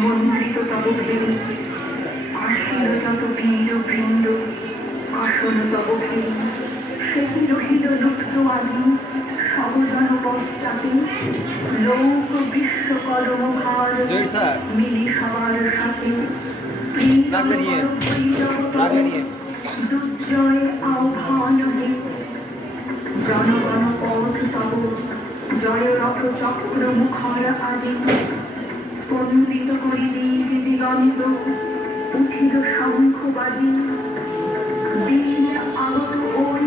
মন্ত্রিত তব ভেরু আসিল যত বীর বৃন্দ আসন তব ভেরু সেই রহিল লুপ্ত আজি সবজন পশ্চাতে লোক বিশ্ব কর্মভার মিলি সবার সাথে দুর্জয় আহ্বান জনগণ পথ তব জয় রথ চক্র মুখর আজি স্পন্দিত করি দিগন্ত উঠিল শঙ্খ বাজি দিন আগত ওই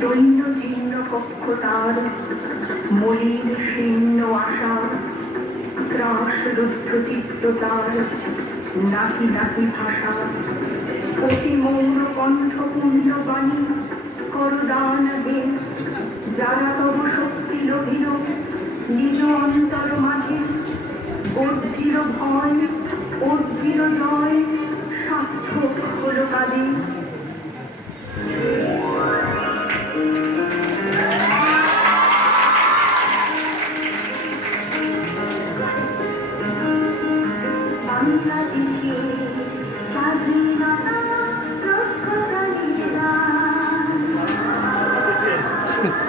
দৈন্য জীর্ণ কক্ষ তার মলিন শীর্ণ আশা ত্রাস রুদ্ধ চিত্ত তার নাহি নাহি ভাষা অতি মৌর কণ্ঠ পূর্ণ বাণী করদান হে যারা তব শক্তি লোভিল নিজ অন্তর মাঝে অর্জির ভয় অর্জির জয় সার্থক হল কাজে বাংলাদেশে স্বাধীনতা রক্ষা চালিয়ে Yeah.